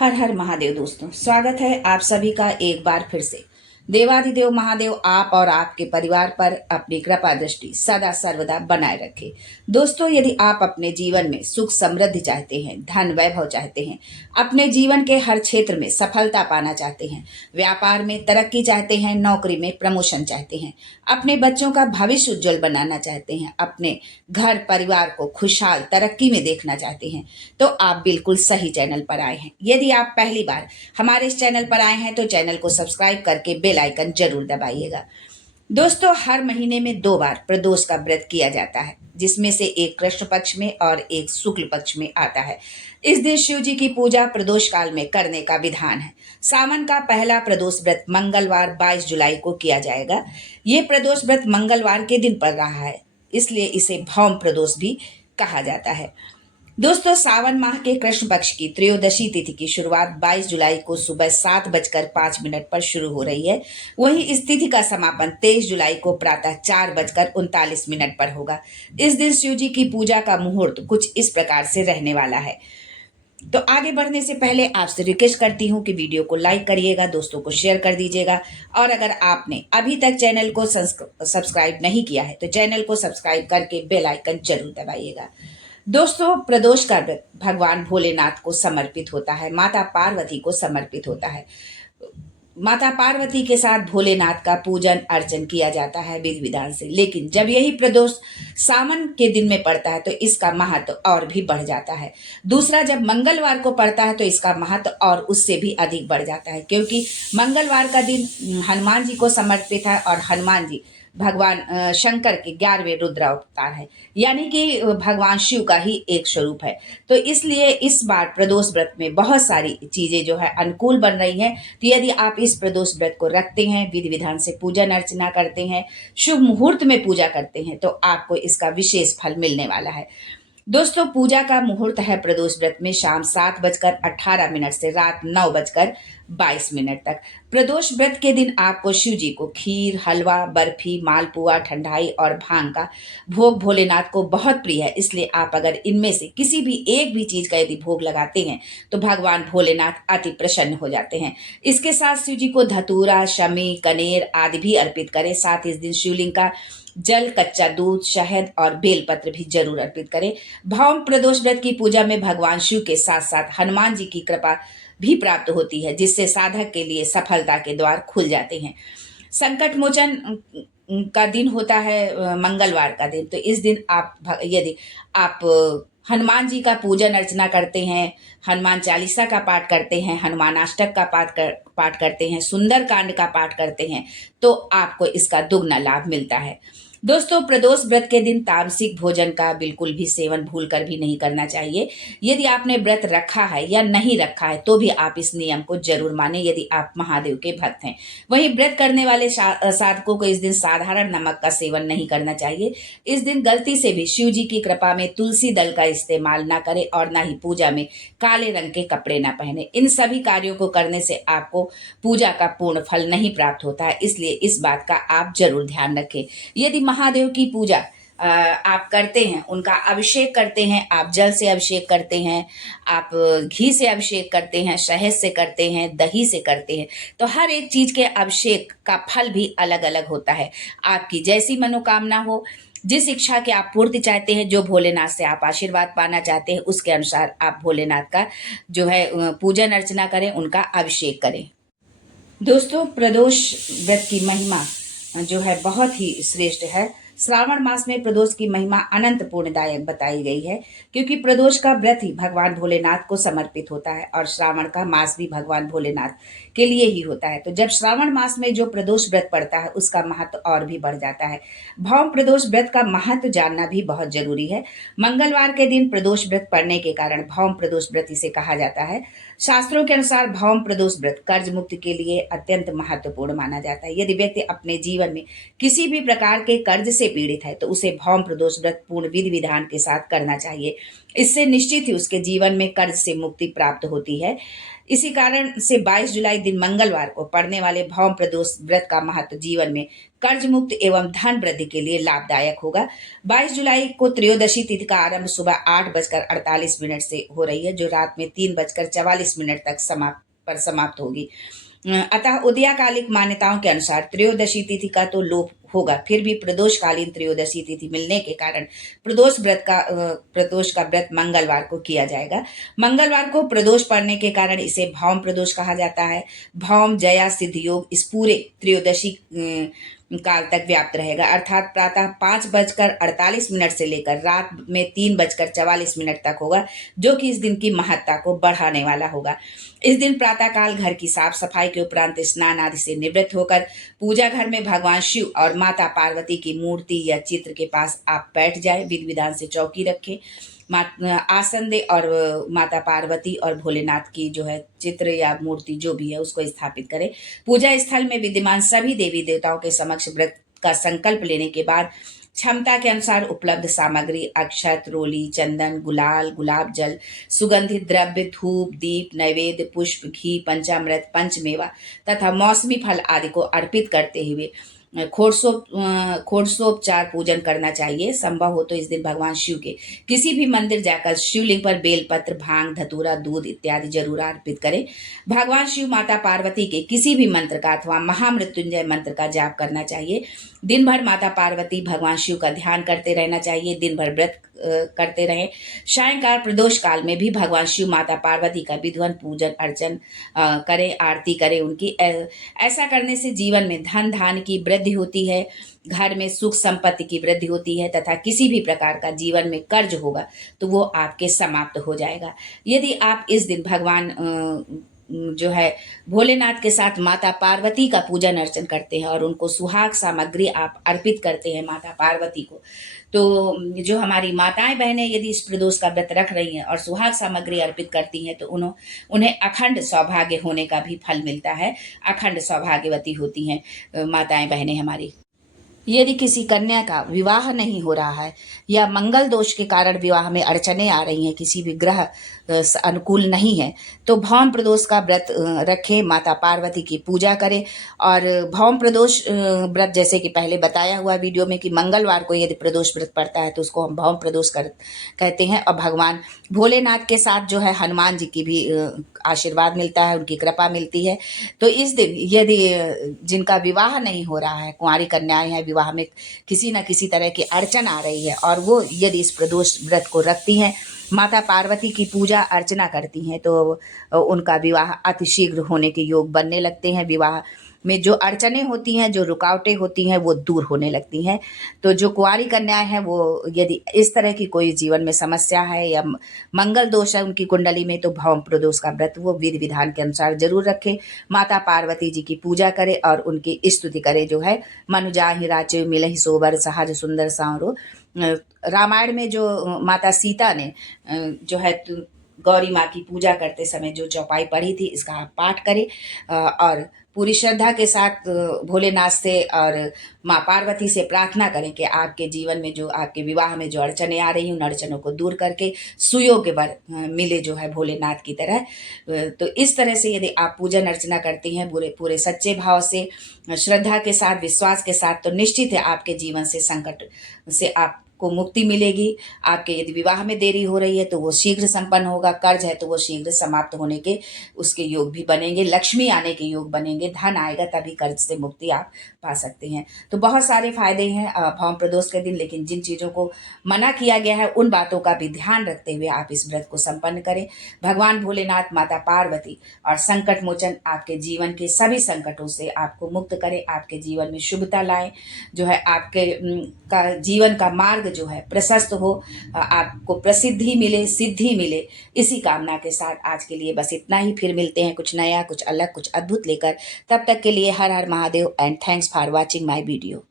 हर हर महादेव दोस्तों, स्वागत है आप सभी का एक बार फिर से। देवाधिदेव महादेव आप और आपके परिवार पर अपनी कृपा दृष्टि सदा सर्वदा बनाए रखे। दोस्तों, यदि आप अपने जीवन में सुख समृद्धि चाहते हैं, धन वैभव चाहते हैं, अपने जीवन के हर क्षेत्र में सफलता पाना चाहते हैं, व्यापार में तरक्की चाहते हैं, नौकरी में प्रमोशन चाहते हैं, अपने बच्चों का भविष्य उज्जवल बनाना चाहते हैं, अपने घर परिवार को खुशहाल तरक्की में देखना चाहते हैं, तो आप बिल्कुल सही चैनल पर आए हैं। यदि आप पहली बार हमारे इस चैनल पर आए हैं तो चैनल को सब्सक्राइब करके बेल आइकन जरूर दबाइएगा। दोस्तों, हर महीने में 2 बार प्रदोष का व्रत किया जाता है, जिसमें से एक कृष्ण पक्ष में और एक शुक्ल पक्ष में आता है। इस दिन शिव जी की पूजा प्रदोष काल में करने का विधान है। सावन का पहला प्रदोष व्रत मंगलवार 22 जुलाई को किया जाएगा। ये प्रदोष व्रत मंगलवार के दिन पड़ रहा है, इसलिए इसे भौम प्रदोष भी कहा जाता है। दोस्तों, सावन माह के कृष्ण पक्ष की त्रयोदशी तिथि की शुरुआत 22 जुलाई को सुबह 7:05 पर शुरू हो रही है। वहीं इस तिथि का समापन 23 जुलाई को प्रातः 4:39 पर होगा। इस दिन शिव जी की पूजा का मुहूर्त कुछ इस प्रकार से रहने वाला है। तो आगे बढ़ने से पहले आपसे रिक्वेस्ट करती हूँ कि वीडियो को लाइक करिएगा, दोस्तों को शेयर कर दीजिएगा, और अगर आपने अभी तक चैनल को सब्सक्राइब नहीं किया है तो चैनल को सब्सक्राइब करके बेल आइकन जरूर दबाइएगा। दोस्तों, प्रदोष का व्रत भगवान भोलेनाथ को समर्पित होता है, माता पार्वती को समर्पित होता है। माता पार्वती के साथ भोलेनाथ का पूजन अर्चन किया जाता है विधि विधान से। लेकिन जब यही प्रदोष सावन के दिन में पड़ता है तो इसका महत्व और भी बढ़ जाता है। दूसरा, जब मंगलवार को पड़ता है तो इसका महत्व और उससे भी अधिक बढ़ जाता है, क्योंकि मंगलवार का दिन हनुमान जी को समर्पित है और हनुमान जी भगवान शंकर के 11वें रुद्र अवतार है, यानी कि भगवान शिव का ही एक स्वरूप है। तो इसलिए इस बार प्रदोष व्रत में बहुत सारी चीजें जो है अनुकूल बन रही हैं। तो यदि आप इस प्रदोष व्रत को रखते हैं, विधि विधान से पूजन अर्चना करते हैं, शुभ मुहूर्त में पूजा करते हैं, तो आपको इसका विशेष फल मिलने वाला है। दोस्तों, पूजा का मुहूर्त है प्रदोष व्रत में शाम 7:18 से रात 9:22 तक। प्रदोष व्रत के दिन आपको शिव जी को खीर, हलवा, बर्फी, मालपुआ, ठंडाई और भांग का भोग भोलेनाथ को बहुत प्रिय है। इसलिए आप अगर इनमें से किसी भी एक भी चीज का यदि भोग लगाते हैं तो भगवान भोलेनाथ अति प्रसन्न हो जाते हैं। इसके साथ शिव जी को धतूरा, शमी, कनेर आदि भी अर्पित करें। साथ इस दिन शिवलिंग का जल, कच्चा दूध, शहद और बेलपत्र भी जरूर अर्पित करें। भौम प्रदोष व्रत की पूजा में भगवान शिव के साथ साथ हनुमान जी की कृपा भी प्राप्त होती है, जिससे साधक के लिए सफलता के द्वार खुल जाते हैं। संकट मोचन का दिन होता है मंगलवार का दिन। तो इस दिन यदि आप हनुमान जी का पूजन अर्चना करते हैं, हनुमान चालीसा का पाठ करते हैं, हनुमान अष्टक का पाठ करते हैं, सुंदर कांड का पाठ करते हैं, तो आपको इसका दुगना लाभ मिलता है। दोस्तों, प्रदोष व्रत के दिन तामसिक भोजन का बिल्कुल भी सेवन भूलकर भी नहीं करना चाहिए। यदि आपने व्रत रखा है या नहीं रखा है तो भी आप इस नियम को जरूर माने, यदि आप महादेव के भक्त हैं। वहीं व्रत करने वाले साधकों को इस दिन साधारण नमक का सेवन नहीं करना चाहिए। इस दिन गलती से भी शिव जी की कृपा में तुलसी दल का इस्तेमाल ना करें और ना ही पूजा में काले रंग के कपड़े ना पहने। इन सभी कार्यों को करने से आपको पूजा का पूर्ण फल नहीं प्राप्त होता है, इसलिए इस बात का आप जरूर ध्यान रखें। यदि महादेव की पूजा आप करते हैं, उनका अभिषेक करते हैं, आप जल से अभिषेक करते हैं, आप घी से अभिषेक करते हैं, शहद से करते हैं, दही से करते हैं, तो हर एक चीज के अभिषेक का फल भी अलग अलग होता है। आपकी जैसी मनोकामना हो, जिस इच्छा के आप पूर्ति चाहते हैं, जो भोलेनाथ से आप आशीर्वाद पाना चाहते हैं, उसके अनुसार आप भोलेनाथ का जो है पूजन अर्चना करें, उनका अभिषेक करें। दोस्तों, प्रदोष व्रत की महिमा जो है बहुत ही श्रेष्ठ है। श्रावण मास में प्रदोष की महिमा अनंत पुण्यदायक बताई गई है, क्योंकि प्रदोष का व्रत ही भगवान भोलेनाथ को समर्पित होता है और श्रावण का मास भी भगवान भोलेनाथ के लिए ही होता है। तो जब श्रावण मास में जो प्रदोष व्रत पड़ता है उसका महत्व और भी बढ़ जाता है। भौम प्रदोष व्रत का महत्व जानना भी बहुत जरूरी है। मंगलवार के दिन प्रदोष व्रत पड़ने के कारण भौम प्रदोष व्रत इसे कहा जाता है। शास्त्रों के अनुसार भौम प्रदोष व्रत कर्ज मुक्ति के लिए अत्यंत महत्वपूर्ण माना जाता है। यदि व्यक्ति अपने जीवन में किसी भी प्रकार के कर्ज से पीड़ित है तो उसे भौम प्रदोष व्रत पूर्ण विधि विधान के साथ करना चाहिए। इससे निश्चित ही उसके जीवन में कर्ज से मुक्ति प्राप्त होती है। इसी कारण से 22 जुलाई दिन मंगलवार को पड़ने वाले भौम प्रदोष व्रत का महत्व जीवन में कर्ज मुक्त एवं धन वृद्धि के लिए लाभदायक होगा। 22 जुलाई को त्रयोदशी तिथि का आरंभ सुबह 8:48 से हो रही है, जो रात में 3:44 तक समाप्त होगी। अतः उदयाकालिक मान्यताओं के अनुसार त्रयोदशी तिथि का तो लोप होगा, फिर भी प्रदोषकालीन त्रयोदशी तिथि मिलने के कारण प्रदोष का व्रत मंगलवार को किया जाएगा। मंगलवार को प्रदोष पड़ने के कारण इसे भौम प्रदोष कहा जाता है। भौम जया सिद्ध योग इस पूरे त्रयोदशी काल तक व्याप्त रहेगा, अर्थात प्रातः 5:48 से लेकर रात में 3:44 तक होगा, जो कि इस दिन की महत्ता को बढ़ाने वाला होगा। इस दिन प्रातः काल घर की साफ सफाई के उपरांत स्नान आदि से निवृत्त होकर पूजा घर में भगवान शिव और माता पार्वती की मूर्ति या चित्र के पास आप बैठ जाए, विधि विधान से चौकी रखें, आसन दे और माता पार्वती और भोलेनाथ की जो है चित्र या मूर्ति जो भी है उसको स्थापित करें। पूजा स्थल में विद्यमान सभी देवी देवताओं के समक्ष व्रत का संकल्प लेने के बाद क्षमता के अनुसार उपलब्ध सामग्री अक्षत, रोली, चंदन, गुलाल, गुलाब जल, सुगंधित द्रव्य, धूप, दीप, नैवेद्य, पुष्प, घी, पंचामृत, पंचमेवा तथा मौसमी फल आदि को अर्पित करते हुए खोड़सोपचार पूजन करना चाहिए। संभव हो तो इस दिन भगवान शिव के किसी भी मंदिर जाकर शिवलिंग पर बेलपत्र, भांग, धतूरा, दूध इत्यादि जरूर अर्पित करें। भगवान शिव, माता पार्वती के किसी भी मंत्र का अथवा महामृत्युंजय मंत्र का जाप करना चाहिए। दिन भर माता पार्वती, भगवान शिव का ध्यान करते रहना चाहिए। दिन भर व्रत करते रहें। सायंकाल प्रदोष काल में भी भगवान शिव, माता पार्वती का विधिवत पूजन अर्चन करें, आरती करें उनकी। ऐसा करने से जीवन में धन धान्य की वृद्धि होती है, घर में सुख संपत्ति की वृद्धि होती है तथा किसी भी प्रकार का जीवन में कर्ज होगा तो वो आपके समाप्त हो जाएगा। यदि आप इस दिन भगवान जो है भोलेनाथ के साथ माता पार्वती का पूजन अर्चन करते हैं और उनको सुहाग सामग्री आप अर्पित करते हैं माता पार्वती को, तो जो हमारी माताएं बहनें यदि इस प्रदोष का व्रत रख रही हैं और सुहाग सामग्री अर्पित करती हैं तो उन्हें अखंड सौभाग्य होने का भी फल मिलता है, अखंड सौभाग्यवती होती हैं माताएं बहनें हमारी। यदि किसी कन्या का विवाह नहीं हो रहा है या मंगल दोष के कारण विवाह में अड़चने आ रही हैं, किसी भी ग्रह अनुकूल नहीं है, तो भौम प्रदोष का व्रत रखें, माता पार्वती की पूजा करें। और भौम प्रदोष व्रत जैसे कि पहले बताया हुआ वीडियो में कि मंगलवार को यदि प्रदोष व्रत पड़ता है तो उसको हम भौम प्रदोष कहते हैं। और भगवान भोलेनाथ के साथ जो है हनुमान जी की भी आशीर्वाद मिलता है, उनकी कृपा मिलती है। तो इस दिन यदि जिनका विवाह नहीं हो रहा है, कुंवारी कन्याएं हैं, विवाह में किसी न किसी तरह की अड़चन आ रही है और वो यदि इस प्रदोष व्रत को रखती हैं, माता पार्वती की पूजा अर्चना करती हैं, तो उनका विवाह अतिशीघ्र होने के योग बनने लगते हैं। विवाह में जो अड़चनें होती हैं, जो रुकावटें होती हैं, वो दूर होने लगती हैं। तो जो कुंवारी कन्याएं हैं वो यदि इस तरह की कोई जीवन में समस्या है या मंगल दोष है उनकी कुंडली में, तो भौम प्रदोष का व्रत वो विधि विधान के अनुसार जरूर रखें। माता पार्वती जी की पूजा करें और उनकी स्तुति करें, जो है मनु जाहि राचे मिलहि सोबर सहज सुंदर सांवरो। रामायण में जो माता सीता ने जो है गौरी माँ की पूजा करते समय जो चौपाई पढ़ी थी, इसका आप पाठ करें और पूरी श्रद्धा के साथ भोलेनाथ से और माँ पार्वती से प्रार्थना करें कि आपके जीवन में जो आपके विवाह में जो अड़चनें आ रही हैं उन अड़चनों को दूर करके सुयोग्य वर मिले, जो है भोलेनाथ की तरह। तो इस तरह से यदि आप पूजन अर्चना करती हैं पूरे सच्चे भाव से, श्रद्धा के साथ, विश्वास के साथ, तो निश्चित है आपके जीवन से संकट से आपको मुक्ति मिलेगी। आपके यदि विवाह में देरी हो रही है तो वो शीघ्र संपन्न होगा, कर्ज है तो वो शीघ्र समाप्त होने के उसके योग भी बनेंगे, लक्ष्मी आने के योग बनेंगे, धन आएगा, तभी कर्ज से मुक्ति आप पा सकते हैं। तो बहुत सारे फायदे हैं भौम प्रदोष के दिन, लेकिन जिन चीज़ों को मना किया गया है उन बातों का भी ध्यान रखते हुए आप इस व्रत को संपन्न करें। भगवान भोलेनाथ, माता पार्वती और संकट मोचन आपके जीवन के सभी संकटों से आपको मुक्त करें, आपके जीवन में शुभता लाएं, जो है आपके का जीवन का मार्ग जो है प्रशस्त हो, आपको प्रसिद्धि मिले, सिद्धि मिले, इसी कामना के साथ आज के लिए बस इतना ही। फिर मिलते हैं कुछ नया, कुछ अलग, कुछ अद्भुत लेकर। तब तक के लिए हर हर Mahadev and thanks for watching my video.